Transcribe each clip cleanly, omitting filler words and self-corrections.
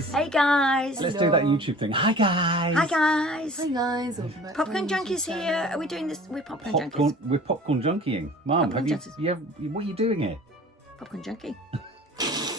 guys. Hey guys. Let's do that YouTube thing. Hi guys. Hi guys. Hi guys. Popcorn Junkies here. Are we doing this? We're Popcorn Junkies. We're popcorn junkying. Mum, Popcorn what are you doing here? Popcorn Junkie.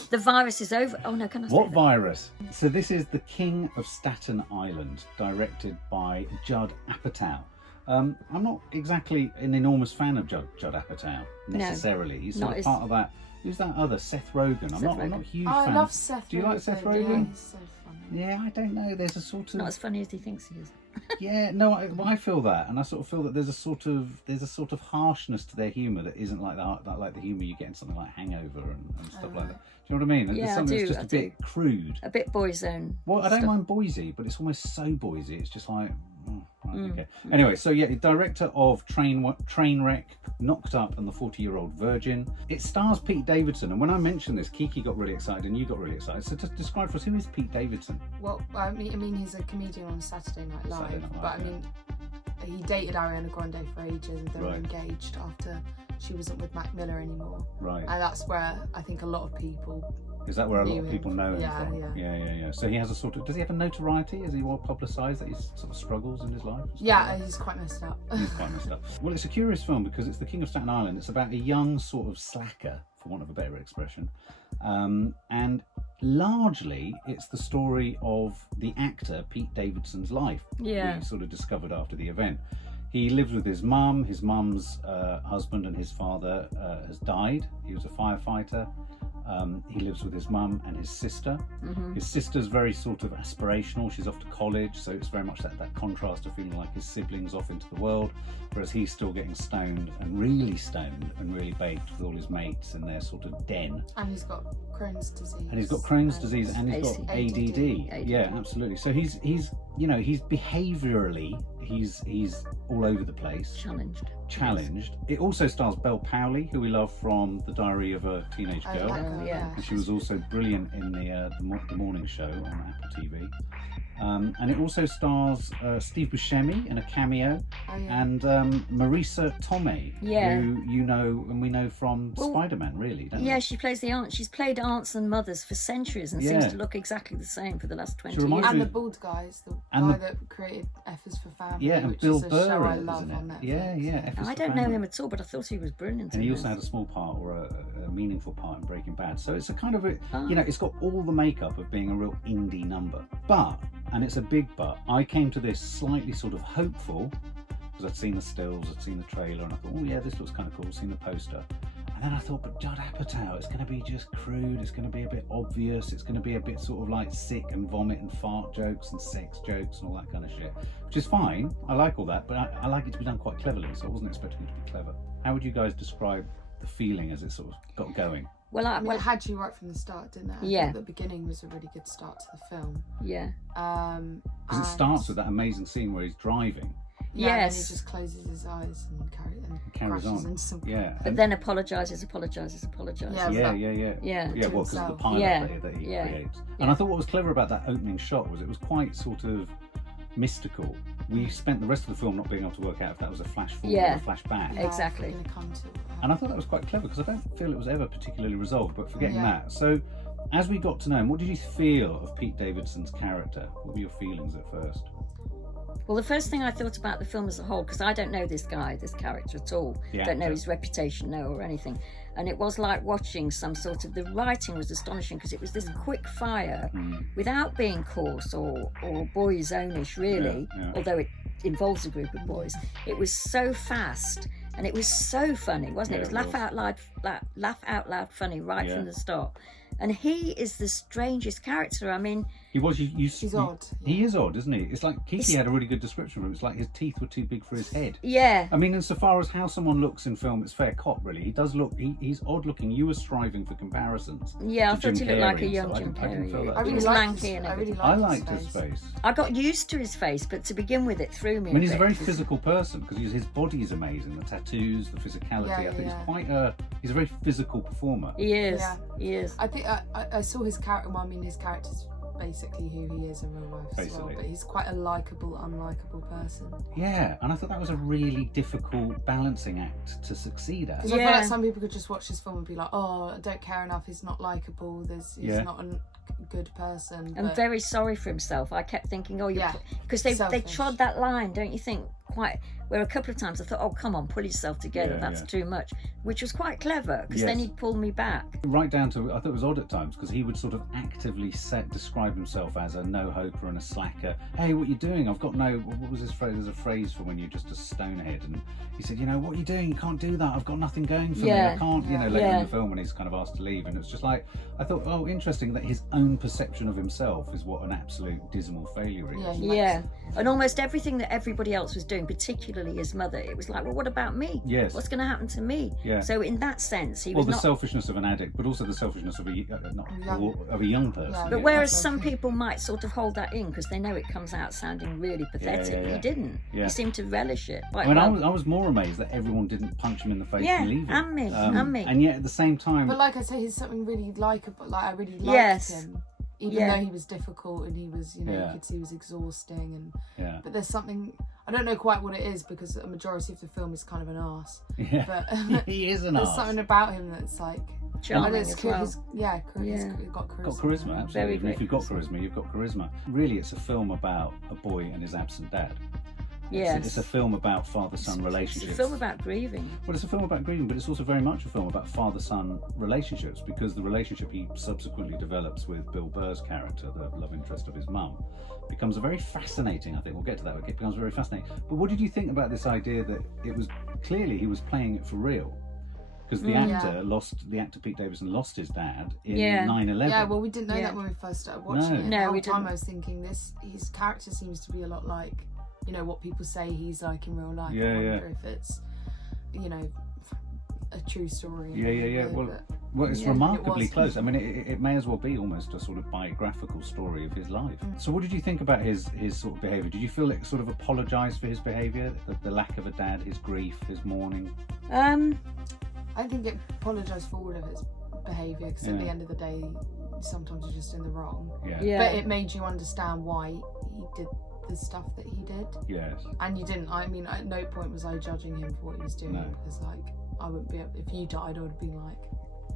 The virus is over. Oh no, can I say What that? virus? So this is The King of Staten Island, directed by Judd Apatow. I'm not exactly an enormous fan of Judd Apatow necessarily. No, He's sort of part of that. Who's that other? Seth Rogen. I'm not a huge fan. I love Seth. Do you like Seth Rogen? Yeah, he's so funny. Yeah, I don't know. There's a sort of Not as funny as he thinks he is. yeah. No, I feel that, and I sort of feel that there's a sort of harshness to their humour that isn't like the humour you get in something like Hangover and stuff like that. Do you know what I mean? Yeah, There's something that's just I a bit crude. A bit boys zone. Well, I don't stuff. mind Boise, but it's almost so Boise. It's just like. Okay. Anyway, so yeah, director of Trainwreck, Knocked Up, and The 40-Year-Old Virgin. It stars Pete Davidson, and when I mentioned this, Kiki got really excited, and you got really excited. So to describe for us, who is Pete Davidson? Well, I mean, he's a comedian on Saturday Night Live, but I mean, he dated Ariana Grande for ages, and they were engaged after she wasn't with Mac Miller anymore. Right. And that's where I think a lot of people. Is that where a lot of people know him Yeah, from? Yeah. So he has a sort of. Does he have a notoriety? Is he well publicised that he sort of struggles in his life? Yeah, he's quite messed up. He's quite messed up. Well, it's a curious film because it's The King of Staten Island. It's about a young sort of slacker, for want of a better expression, and largely it's the story of the actor Pete Davidson's life. Yeah. We sort of discovered after the event. He lives with his mum. His mum's husband and his father has died. He was a firefighter. He lives with his mum and his sister. His sister's very sort of aspirational. She's off to college, so it's very much that contrast of feeling like his siblings off into the world, whereas he's still getting stoned and really baked with all his mates in their sort of den. And he's got Crohn's disease. And he's got Crohn's disease and he's got ADD. Yeah, absolutely. So he's behaviourally he's all over the place. Challenged. It also stars Bel Powley, who we love from The Diary of a Teenage Girl. Yeah. And she was also brilliant in the morning show on Apple TV. And it also stars Steve Buscemi in a cameo, and Marisa Tomei, who you know and we know from Spider-Man, really, don't we? Yeah, she plays the aunt. She's played aunts and mothers for centuries and seems to look exactly the same for the last 20 years. And the bald guys, the guy that created F is for Family, yeah, and which Bill is a Burr, show I love isn't it? on Netflix. Yeah. I don't know him at all, but I thought he was brilliant. And he also had a small part or a meaningful part in Breaking Bad. So it's a kind of it's got all the makeup of being a real indie number. But, and it's a big but, I came to this slightly sort of hopeful, because I'd seen the stills, I'd seen the trailer, and I thought, oh yeah, this looks kind of cool, I'd seen the poster. And then I thought, but Judd Apatow, it's going to be just crude, it's going to be a bit obvious, it's going to be a bit sort of like sick and vomit and fart jokes and sex jokes and all that kind of shit, which is fine. I like all that, but I like it to be done quite cleverly, so I wasn't expecting it to be clever. How would you guys describe the feeling as it sort of got going? Well, it had you right from the start, didn't it? I think the beginning was a really good start to the film. Yeah. Because it starts with that amazing scene where he's driving. Yeah, and he just closes his eyes and carries on. But then apologises. Yeah. Well, because of the pilot that he creates. And I thought what was clever about that opening shot was it was quite sort of mystical. We spent the rest of the film not being able to work out if that was a flash forward or a flash back. Exactly. And I thought that was quite clever because I don't feel it was ever particularly resolved, but forgetting that. So as we got to know him, what did you feel of Pete Davidson's character? What were your feelings at first? Well, the first thing I thought about the film as a whole, because I don't know this character at all, don't know his reputation, or anything, and it was like watching some sort of, the writing was astonishing because it was this quick fire without being coarse or boys ownish really, although it involves a group of boys. It was so fast and it was so funny, wasn't it? It was laugh out loud funny right from the start. And he is the strangest character. I mean, he's odd. He is odd, isn't he? It's like Kiki had a really good description of him. It's like his teeth were too big for his head. Yeah. I mean, insofar as how someone looks in film, it's fair cop, really. He does look. He's odd looking. You were striving for comparisons. Yeah, I thought he looked like a young Jim Carrey. He was lanky and everything. I liked his face. I got used to his face, but to begin with, it threw me. I mean, he's a very physical person because his body is amazing. The tattoos, the physicality. I think he's quite he's a very physical performer. He is. He is. I think I saw his character. Well, I mean, his character's basically who he is in real life as well, but he's quite a likeable, unlikable person. Yeah, and I thought that was a really difficult balancing act to succeed at. Because I feel like some people could just watch this film and be like, oh, I don't care enough, he's not likeable, he's not good person. And very sorry for himself. I kept thinking, oh, because they trod that line, don't you think? Quite, where a couple of times I thought, oh, come on, pull yourself together, that's too much, which was quite clever, because then he'd pull me back. Right down to, I thought it was odd at times, because he would sort of actively describe himself as a no-hoper and a slacker. Hey, what are you doing? I've got no, what was his phrase? There's a phrase for when you're just a stonehead, and he said, what are you doing? You can't do that. I've got nothing going for me. I can't, later in the film when he's kind of asked to leave, and it's just like, I thought, oh, interesting that his own perception of himself is what an absolute dismal failure is. And almost everything that everybody else was doing, particularly his mother, it was like, well, what about me? Yes. What's going to happen to me? Yeah. So in that sense, he was the selfishness of an addict, but also the selfishness of a young person. Yeah. But whereas some people might sort of hold that in because they know it comes out sounding really pathetic, he didn't. He seemed to relish it. I was more amazed that everyone didn't punch him in the face and leave him. and me. And yet at the same time... But like I say, he's something really likeable. Like, I really liked him. Even though he was difficult and he was, you could see he was exhausting. But there's something... I don't know quite what it is because a majority of the film is kind of an arse. Yeah, but he is an arse. There's something about him that's like... charming as well. He's got charisma. Got charisma, absolutely. Very if you've got charisma, you've got charisma. Really, it's a film about a boy and his absent dad. Yes. It's a film about father-son relationships. It's a film about grieving. Well, it's a film about grieving, but it's also very much a film about father-son relationships, because the relationship he subsequently develops with Bill Burr's character, the love interest of his mum, becomes a very fascinating, I think, we'll get to that, it becomes very fascinating. But what did you think about this idea that it was, clearly he was playing it for real? Because the actor Pete Davidson lost his dad in 9/11. Yeah, well, we didn't know that when we first started watching it. No, the whole we time didn't. I was thinking his character seems to be a lot like, what people say he's like in real life. I wonder if it's, a true story. Well, it's remarkably close. I mean, it may as well be almost a sort of biographical story of his life. So what did you think about his sort of behaviour? Did you feel it sort of apologised for his behaviour, the lack of a dad, his grief, his mourning? I think it apologised for all of his behaviour, because at the end of the day, sometimes you're just in the wrong. But it made you understand why he did the stuff that he did. Yes. And you didn't. I mean, at no point was I judging him for what he was doing, because I wouldn't be able, if you died, I would have been like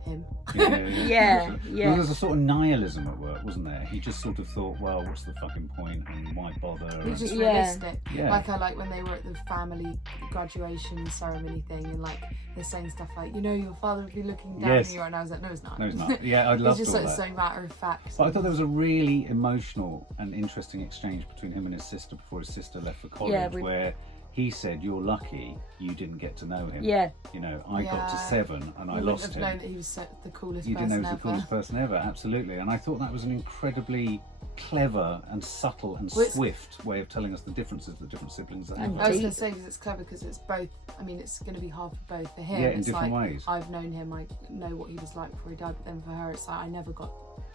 him. Yeah. Well, there's a sort of nihilism at work, wasn't there? He just sort of thought, well, what's the fucking point, and why bother? He was just realistic. Like I like when they were at the family graduation ceremony thing, and like they're saying stuff like, your father would be looking down on you, and I was like, no, he's not. No, he's not. Yeah, I loved it's just all like that. so matter of fact. But I thought there was a really emotional and interesting exchange between him and his sister before his sister left for college, where he said, you're lucky you didn't get to know him. I got to 7 and I lost him. You wouldn't have known that he was the coolest you person didn't know he was ever. the coolest person ever, absolutely. And I thought that was an incredibly clever and subtle and swift way of telling us the differences that different siblings have. I was going to say, because it's clever, because it's both, I mean, it's going to be hard for both. For him, in it's different like, ways. I've known him, I know what he was like before he died, but then for her, it's like, I never got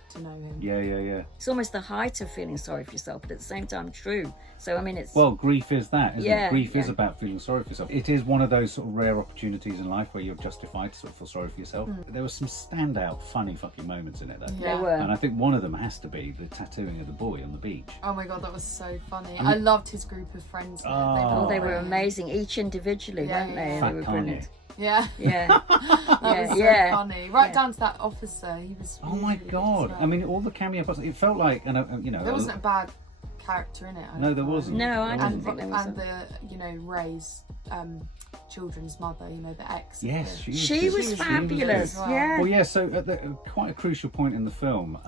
to know him. Yeah. It's almost the height of feeling sorry for yourself, but at the same time true. So I mean, it's grief is that, isn't it? Grief is yeah. about feeling sorry for yourself. It is one of those sort of rare opportunities in life where you're justified to sort of feel sorry for yourself. There were some standout funny fucking moments in it though. There were. And I think one of them has to be the tattooing of the boy on the beach. Oh my god, that was so funny. I loved his group of friends. They were amazing, each individually, weren't they? Fat They were Kanye. brilliant. Yeah. That was so funny. Right down to that officer, he was. Oh my really god! well. I mean, all the cameo parts. It felt like, and there wasn't a bad character in it. No, there wasn't. No, I There didn't think there was. And the Ray's children's mother, the ex. Yes, she was fabulous. Well. Yeah. Well, yeah. So at quite a crucial point in the film,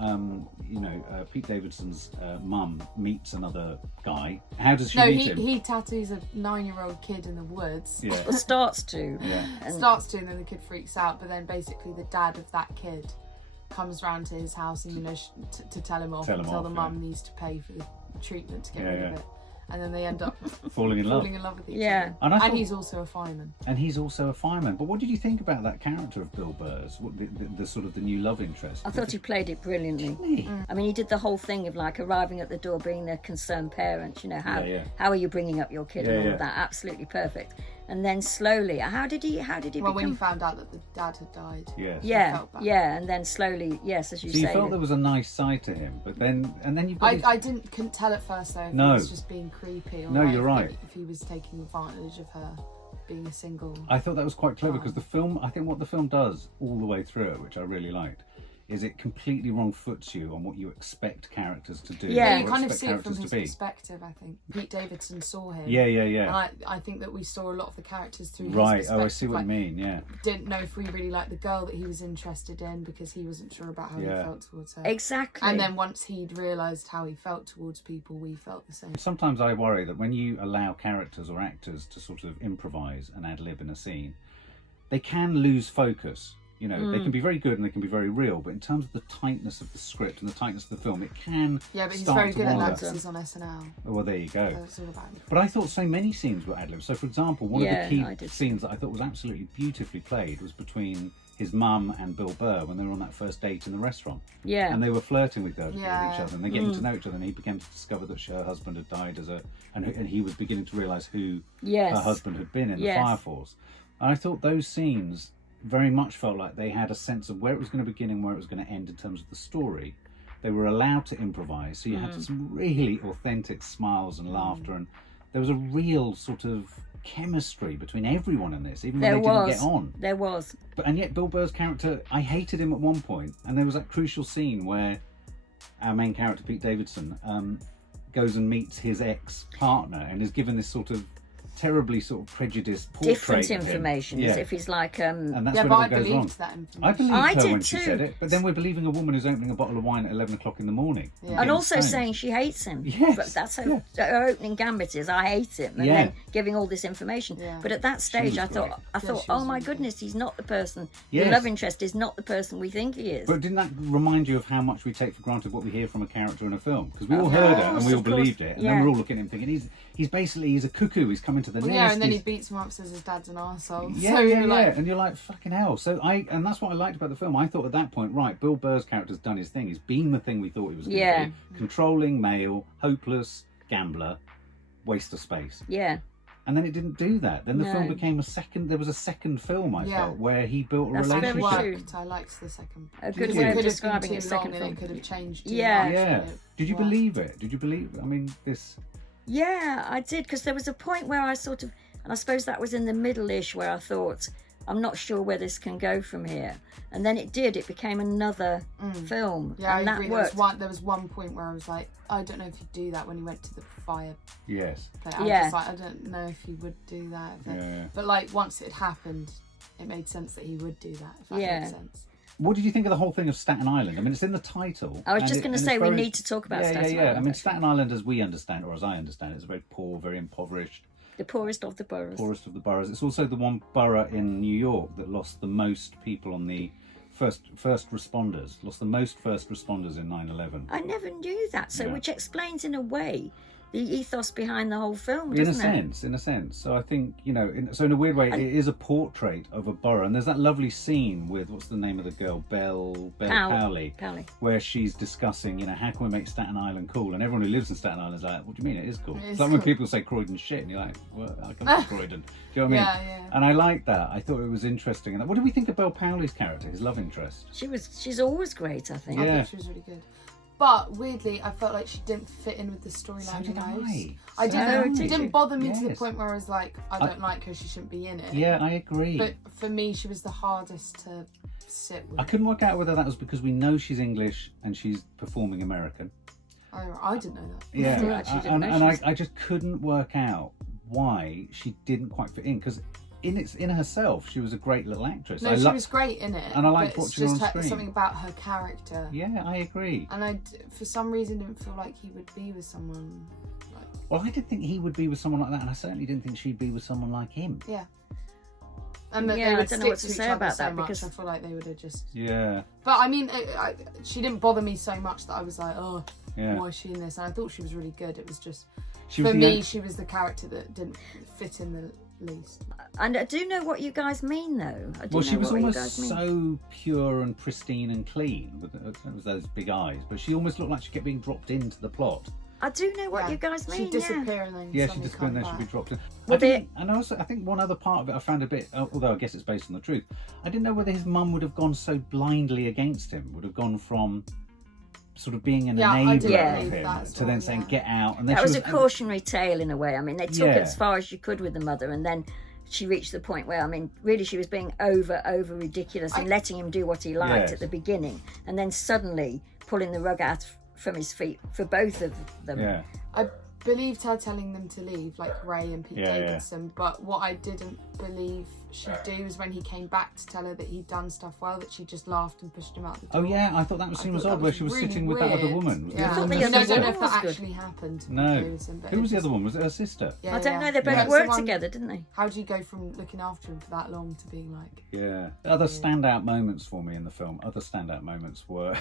Pete Davidson's mum meets another guy. How does she meet him? He tattoos a 9-year-old kid in the woods. Yeah. Well, starts to. Yeah. And then the kid freaks out, but then basically the dad of that kid comes round to his house and to tell him off and tell the mum needs to pay for the treatment to get rid of it. And then they end up falling in love with each other. And he's also a fireman. But what did you think about that character of Bill Burr's? The sort of the new love interest? I thought he played it brilliantly. I mean, he did the whole thing of like arriving at the door, being the concerned parent. How are you bringing up your kid and all of that? Absolutely perfect. And then slowly, how did he Well, when he found out that the dad had died. Yeah, and then slowly, yes, as you say. So you felt there was a nice side to him, but then you've got I couldn't tell at first though if he was just being creepy or you're right. If he was taking advantage of her being a single. I thought that was quite clever because I think what the film does all the way through it, which I really liked, is it completely wrong foots you on what you expect characters to do. Yeah, you kind of see it from his perspective, I think. Pete Davidson saw him. Yeah. And I think that we saw a lot of the characters through his perspective. Oh, I see what you mean, yeah. Didn't know if we really liked the girl that he was interested in because he wasn't sure about how he felt towards her. Exactly. And then once he'd realised how he felt towards people, we felt the same. Sometimes I worry that when you allow characters or actors to sort of improvise and ad-lib in a scene, they can lose focus. You know, they can be very good and they can be very real, but in terms of the tightness of the script and the tightness of the film, it can. Yeah, but he's very good at that because he's on SNL. Oh, well, there you go. So it's all about him. But I thought so many scenes were ad-lib. So, for example, one of the key scenes that I thought was absolutely beautifully played was between his mum and Bill Burr when they were on that first date in the restaurant. Yeah. And they were flirting with each other and they're getting to know each other, and he began to discover that her husband had died and he was beginning to realise who her husband had been in the fire force. And I thought those scenes very much felt like they had a sense of where it was going to begin and where it was going to end in terms of the story. They were allowed to improvise, so you had some really authentic smiles and laughter, and there was a real sort of chemistry between everyone in this, even when they didn't get on. There was. And yet Bill Burr's character, I hated him at one point, and there was that crucial scene where our main character, Pete Davidson, goes and meets his ex-partner and is given this sort of terribly sort of prejudiced portrait different information, as if he's like and that's but when I it goes believed wrong. that information. I believed her when she too. said it, but then we're believing a woman who's opening a bottle of wine at 11 o'clock in the morning. And also saying she hates him. Yes. But that's her opening gambit is, I hate him, and then giving all this information. But at that stage I thought, oh my goodness, he's not the person, the love interest is not the person we think he is. But didn't that remind you of how much we take for granted what we hear from a character in a film? Because we all heard it and we all believed it, and then we're all looking at him thinking, he's a cuckoo, he's coming to the nest. Yeah, and then he beats him up, says his dad's an arsehole. And you're like, fucking hell. And that's what I liked about the film. I thought at that point, right, Bill Burr's character's done his thing. He's been the thing we thought he was going to be. Controlling, male, hopeless, gambler, waste of space. Yeah. And then it didn't do that. Then the film became there was a second film, I felt, where he built a relationship. I liked the second. A good way of describing it. Second film. It could have changed. Did you believe it? Did you believe it? I mean, this... Yeah, I did, because there was a point where I sort of, and I suppose that was in the middle-ish, where I thought, I'm not sure where this can go from here. And then it did. It became another film. Yeah, and I agree. That worked. There was one point where I was like, I don't know if he'd do that when he went to the fire. Yes. I was just like, I don't know if he would do that. But like, once it happened, it made sense that he would do that, if that makes sense. What did you think of the whole thing of Staten Island? I mean, it's in the title. I was just going to say, we need to talk about Staten Island. Yeah. I mean, Staten Island, as we understand, or as I understand it, is very poor, very impoverished. The poorest of the boroughs. Poorest of the boroughs. It's also the one borough in New York that lost the most people on the first responders. Lost the most first responders in 9/11. I never knew that. So, which explains, in a way, the ethos behind the whole film, in doesn't a sense. So I think, in a weird way, it is a portrait of a borough. And there's that lovely scene with, what's the name of the girl, Bel Powley, where she's discussing, how can we make Staten Island cool? And everyone who lives in Staten Island is like, what do you mean it is cool? It's like when people say Croydon's shit, and you're like, well, I come from Croydon. Do you know what I mean? And I like that. I thought it was interesting. And what do we think of Bel Powley's character, his love interest? She's always great, I think. I think she was really good. But weirdly, I felt like she didn't fit in with the storyline. It didn't bother me to the point where I was like, I don't like her, she shouldn't be in it. Yeah, I agree. But for me, she was the hardest to sit with. I couldn't work out whether that was because we know she's English and she's performing American. I didn't know that. Yeah, I just couldn't work out why she didn't quite fit in, because in herself, she was a great little actress. No, she was great in it. And I liked watching her on screen. Something about her character. Yeah, I agree. And I, for some reason, didn't feel like he would be with someone like... Well, I didn't think he would be with someone like that, and I certainly didn't think she'd be with someone like him. Yeah. And they would stick to each other so much. I feel like they would have just... Yeah. But I mean, she didn't bother me so much that I was like, why is she in this? And I thought she was really good. It was just... she was the character that didn't fit in the least. And I do know what you guys mean, though. She was almost so pure and pristine and clean with those big eyes, but she almost looked like she kept being dropped into the plot. I do know what you guys mean. She'd disappear and then she'd disappear and then she'd be dropped in. And also, I think one other part of it I found a bit, although I guess it's based on the truth, I didn't know whether his mum would have gone so blindly against him, would have gone from sort of being an enabler of him to then saying get out. And then that was a cautionary tale in a way. I mean, they took it as far as you could with the mother, and then she reached the point where, I mean, really she was being over ridiculous and letting him do what he liked at the beginning, and then suddenly pulling the rug out from his feet for both of them. Yeah. I believed her telling them to leave, like Ray and Pete Davidson, but what I didn't believe she'd do is when he came back to tell her that he'd done stuff well, that she just laughed and pushed him out the door. Oh yeah, I thought that scene was odd, where she was really sitting with weird. that other woman. Yeah. I thought the I other don't know woman if was that good. actually happened. No. Davidson, but Who was the other one? Was it her sister? Yeah, I don't know, they Yeah, both it's worked the one- together, didn't they? How do you go from looking after him for that long to being like... Yeah. Other standout moments for me in the film, other standout moments were...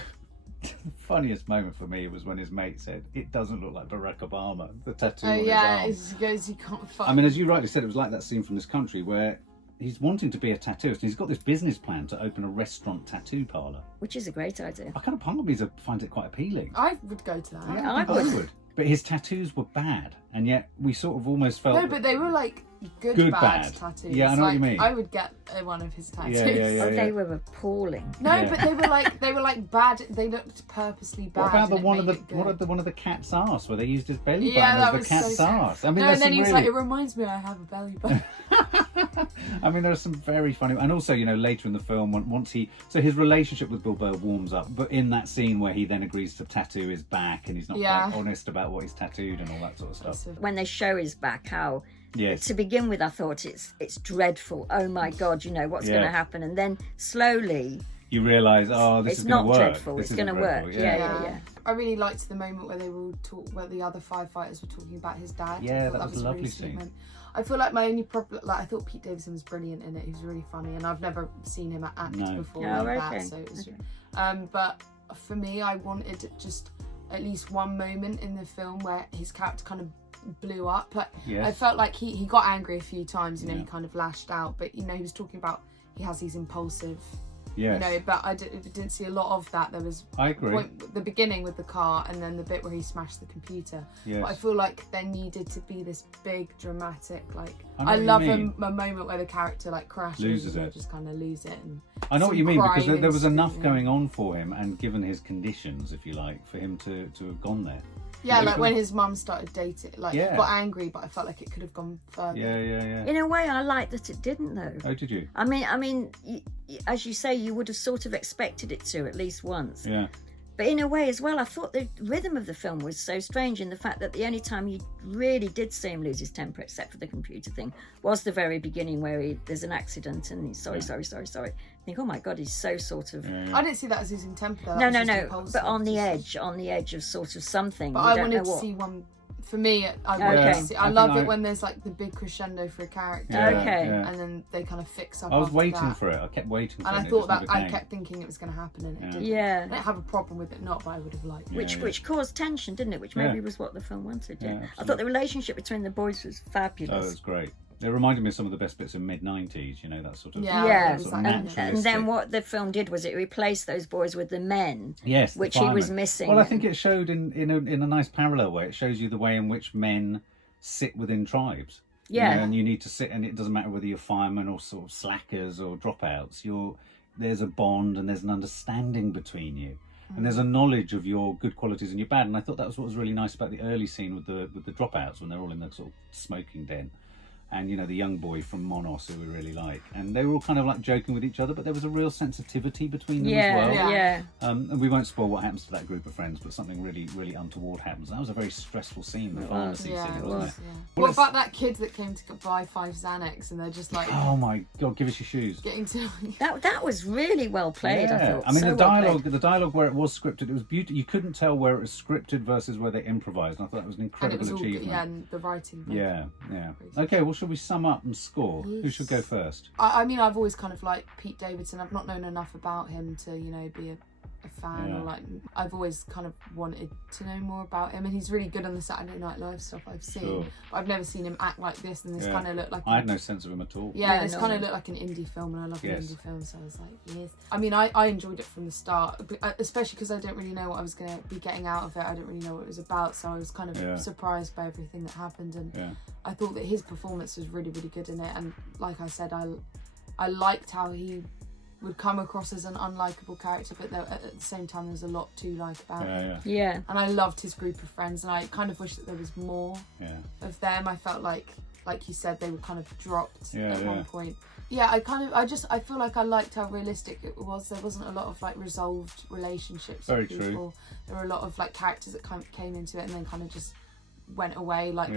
The funniest moment for me was when his mate said, "It doesn't look like Barack Obama," the tattoo on his arm. he goes, he can't fuck. I mean, as you rightly said, it was like that scene from This Country where he's wanting to be a tattooist and he's got this business plan to open a restaurant tattoo parlour. Which is a great idea. I kind of part of me finds it quite appealing. I would go to that. Yeah, I I would. But his tattoos were bad, and yet we sort of almost felt... No, but they were like good bad tattoos. Yeah, I know what you Like, mean. I would get one of his tattoos. Oh, they were appalling. No, Yeah. but they were like bad. They looked purposely bad. What about the and it one of made the it good. what of the one of the cat's arse where they used his belly Yeah, button that as the was cat's so arse? I mean, No, there's and then some he was really... like, "It reminds me, I have a belly button." I mean, there are some very funny, and also, you know, later in the film, once his relationship with Bill Burr warms up, but in that scene where he then agrees to tattoo his back, and he's not quite honest about what he's tattooed and all that sort of stuff. When they show his back, how Yes. to begin with, I thought it's dreadful. Oh my God, you know what's going to happen, and then slowly You realise, oh, this it's is going to not work. dreadful. This It's going to isn't work. dreadful. Yeah. I really liked the moment where they were all where the other firefighters were talking about his dad. Yeah, I thought that was a lovely really sweet scene. moment. I feel like my only problem, like I thought Pete Davidson was brilliant in it. He was really funny, and I've never seen him act before like that. So it was, but for me, I wanted just at least one moment in the film where his character kind of blew up. Like I felt like he got angry a few times. You know, he kind of lashed out, but you know, he was talking about he has these impulsive. Yes. You know, but I didn't see a lot of that. There was I agree. The beginning with the car, and then the bit where he smashed the computer. Yes. But I feel like there needed to be this big dramatic, like I I know love what you a mean. moment where the character like crashes, Loses and it. just kind of lose it. And I know what you mean, because crying there was and enough screaming. going on for him, and given his conditions, if you like, for him to have gone there. Yeah, You like know, when his mum started dating, like got angry, but I felt like it could have gone further. Yeah. In a way, I like that it didn't, though. Oh, did you? I mean, as you say, you would have sort of expected it to at least once. Yeah. But in a way as well, I thought the rhythm of the film was so strange in the fact that the only time you really did see him lose his temper, except for the computer thing, was the very beginning where there's an accident and he's sorry. I think, oh my God, he's so sort of... I didn't see that as losing temper though. No, That was just no, impulsive. but on the edge of sort of something. But You I don't wanted know to what. see one. For me, I wanted to see. I I love think it when there's like the big crescendo for a character. Okay. And then they kind of fix up. I was after waiting that. for it. I kept waiting for And it. I it thought just that never I came. kept thinking it was going to happen, and it didn't. Yeah. I don't have a problem with it not, but I would have liked. Which caused tension, didn't it? Which maybe was what the film wanted. Yeah. I thought the relationship between the boys was fabulous. Oh, it was great. It reminded me of some of the best bits of mid-90s, you know, that sort of... Yeah. Sort of And naturalistic. then what the film did was it replaced those boys with the men. Yes, the which he was firemen. missing. Well, I think it showed in a nice parallel way. It shows you the way in which men sit within tribes. Yeah. You know, and you need to sit, and it doesn't matter whether you're firemen or sort of slackers or dropouts. There's a bond and there's an understanding between you. And there's a knowledge of your good qualities and your bad. And I thought that was what was really nice about the early scene with the dropouts when they're all in the sort of smoking den. And, you know, the young boy from Monos who we really like. And they were all kind of like joking with each other, but there was a real sensitivity between them as well. Yeah. And we won't spoil what happens to that group of friends, but something really, really untoward happens. That was a very stressful scene, the pharmacy scene, wasn't it? What about that kid that came to buy 5 Xanax and they're just like... Oh my God, give us your shoes. Getting to... That was really well played, I thought. I mean, so the dialogue where it was scripted, it was beautiful. You couldn't tell where it was scripted versus where they improvised. And I thought that was an incredible and it was all achievement. good, and the writing. Yeah. Okay, well, shall we sum up and score? Yes. Who should go first? I mean, I've always kind of liked Pete Davidson. I've not known enough about him to, you know, be a fan or like. I've always kind of wanted to know more about him, and he's really good on the Saturday Night Live stuff I've seen. Sure. But I've never seen him act like this, and this kind of looked like. I had no sense of him at all. Yeah, this kind of looked like an indie film, and I love an indie film, so I was like, yes. I mean, I enjoyed it from the start, especially because I don't really know what I was going to be getting out of it. I didn't really know what it was about, so I was kind of surprised by everything that happened, and I thought that his performance was really, really good in it. And like I said, I liked how he would come across as an unlikable character, but at the same time there's a lot to like about him. Yeah. And I loved his group of friends, and I kind of wish that there was more of them. I felt like like you said, they were kind of dropped at one point. Yeah, I feel like I liked how realistic it was. There wasn't a lot of like resolved relationships. Very with people. true. There were a lot of like characters that kind of came into it and then kind of just went away, like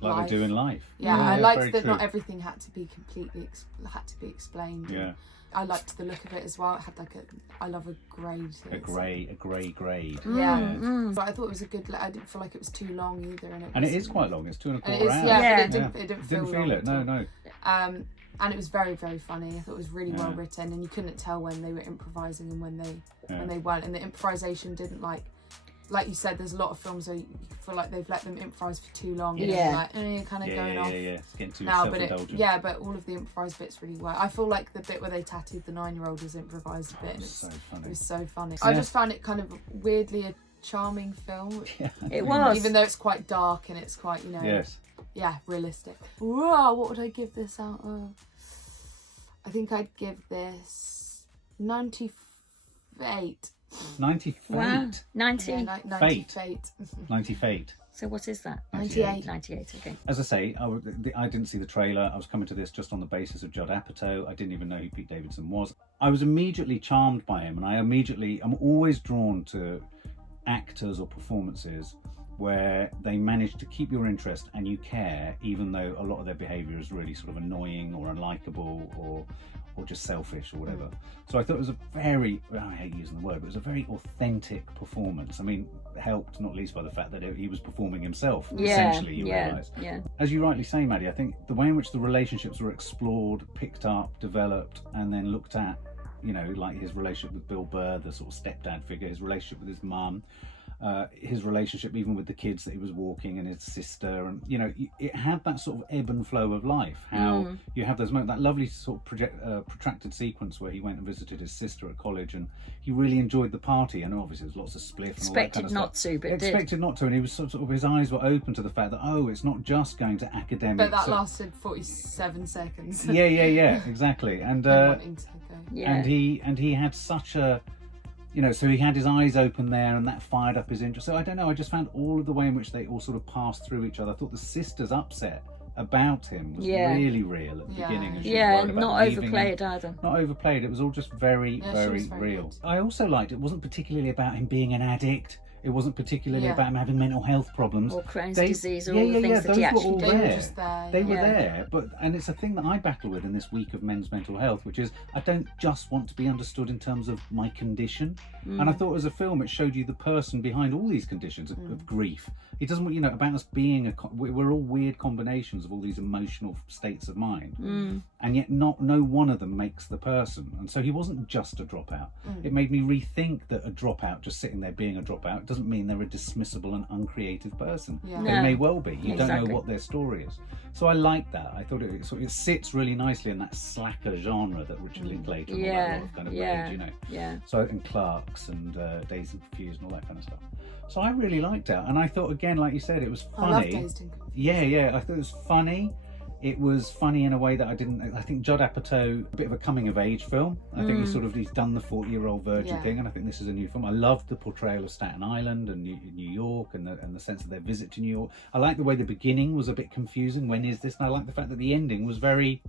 like they do in life. I liked that true. not everything had to be completely explained. Yeah. I liked the look of it as well. It had like I love a grade. A grey grade. Yeah. But I thought it was a good. I didn't feel like it was too long either, and it is quite long. It's 2.25 hours. Yeah, but it didn't feel long it. No. And it was very, very funny. I thought it was really well written, and you couldn't tell when they were improvising and when they weren't. And the improvisation didn't like you said. There's a lot of films where you feel like they've let them improvise for too long. And you're like, kind of going off. It's getting too now, self-indulgent. but all of the improvised bits really work. I feel like the bit where they tattooed the 9-year-old was improvised a bit. And it was so funny. I just found it kind of weirdly a charming film. It was, even though it's quite dark and it's quite realistic. Whoa, what would I give this out of? I think I'd give this 98. 90 Fate. Wow. 90. Yeah, 90 Fate. 90 Fate. So what is that? 98. 98, okay. As I say, I didn't see the trailer. I was coming to this just on the basis of Judd Apatow. I didn't even know who Pete Davidson was. I was immediately charmed by him, and I'm always drawn to actors or performances where they manage to keep your interest and you care, even though a lot of their behaviour is really sort of annoying or unlikable or just selfish or whatever. So I thought it was a very, I hate using the word, but it was a very authentic performance. I mean, helped not least by the fact that he was performing himself, essentially, you realise. Yeah. As you rightly say, Maddie, I think the way in which the relationships were explored, picked up, developed, and then looked at, like his relationship with Bill Burr, the sort of stepdad figure, his relationship with his mum, his relationship even with the kids that he was walking and his sister, and it had that sort of ebb and flow of life, how you have those moments, that lovely sort of protracted sequence where he went and visited his sister at college and he really enjoyed the party, and obviously there's lots of spliff and all that kind of stuff. Expected not to, and he was sort of, his eyes were open to the fact that it's not just going to academic, but that lasted 47 seconds. yeah exactly. And and he had such a so he had his eyes open there, and that fired up his interest. So I don't know, I just found all of the way in which they all sort of passed through each other. I thought the sister's upset about him was really real at the beginning. And she was worried about not leaving overplayed him. either. Not overplayed. It was all just very, very real. Good. I also liked it wasn't particularly about him being an addict. It wasn't particularly about him having mental health problems. Or Crohn's disease, or all the things that he actually did. They were there. And it's a thing that I battle with in this week of men's mental health, which is I don't just want to be understood in terms of my condition. And I thought as a film, it showed you the person behind all these conditions of grief. It doesn't want, about us being we're all weird combinations of all these emotional states of mind. And yet no one of them makes the person. And so he wasn't just a dropout. It made me rethink that a dropout, just sitting there being a dropout, doesn't mean they're a dismissible and uncreative person. They may well be. You don't know what their story is. So I like that. I thought it sits really nicely in that slacker genre that Richard Linklater and all that lot of kind of made, So in Clerks and Dazed and Confused and all that kind of stuff. So I really liked it, and I thought, again, like you said, it was funny. I love Dazed and Confused. Yeah. I thought it was funny. It was funny in a way that I think Judd Apatow, a bit of a coming of age film. I think he's done the 40-year-old virgin thing, and I think this is a new film. I loved the portrayal of Staten Island and New York, and the sense of their visit to New York. I like the way the beginning was a bit confusing. When is this? And I like the fact that the ending was very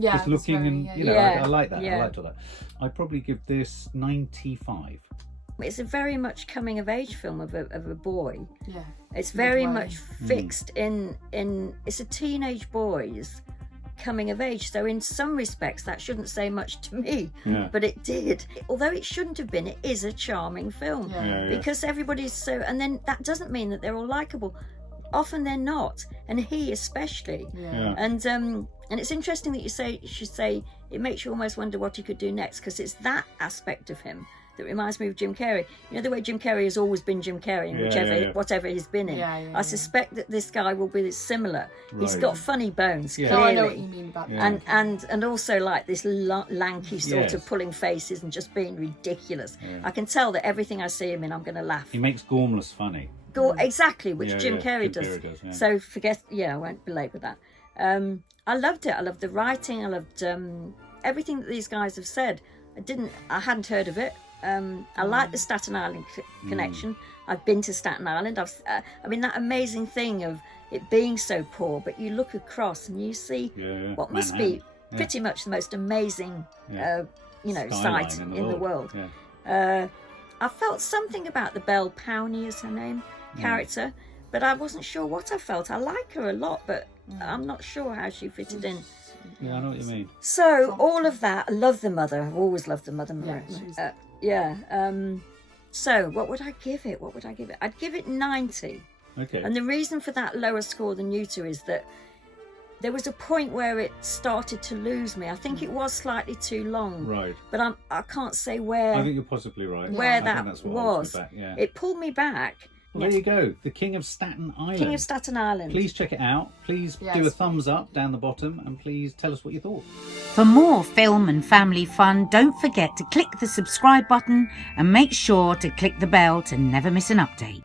just looking, I like that. I liked all that. I'd probably give this 95. It's a very much coming of age film of a boy. Yeah. It's very much fixed in it's a teenage boy's coming of age. So in some respects that shouldn't say much to me, but it did. Although it shouldn't have been, it is a charming film because everybody's so, and then that doesn't mean that they're all likable. Often they're not, and he especially. And it's interesting that you should say it makes you almost wonder what he could do next, because it's that aspect of him that reminds me of Jim Carrey. The way Jim Carrey has always been Jim Carrey in whatever he's been in. I suspect that this guy will be similar. Right. He's got funny bones, clearly. I know what you mean about that. And also like this lanky sort of pulling faces and just being ridiculous. I can tell that everything I see him in, I'm going to laugh. He makes Gormless funny. Exactly, which Jim Carrey does. So I won't belabor that. I loved it. I loved the writing. I loved everything that these guys have said. I hadn't heard of it. I like the Staten Island connection. I've been to Staten Island. That amazing thing of it being so poor, but you look across and you see what must be pretty much the most amazing, sight in the world. Yeah. I felt something about the Bel Powley, is her name, character, but I wasn't sure what I felt. I like her a lot, but I'm not sure how she fitted in. Yeah, I know what you mean. So all of that, I love the mother. I've always loved the mother. So what would I give it? I'd give it 90. Okay. And the reason for that lower score than you two is that there was a point where it started to lose me. I think it was slightly too long. Right. But I can't say where. I think you're possibly right. Where that was. It pulled me back. Well, there you go. The King of Staten Island. King of Staten Island. Please check it out. Please do a thumbs up down the bottom, and please tell us what you thought. For more film and family fun, don't forget to click the subscribe button and make sure to click the bell to never miss an update.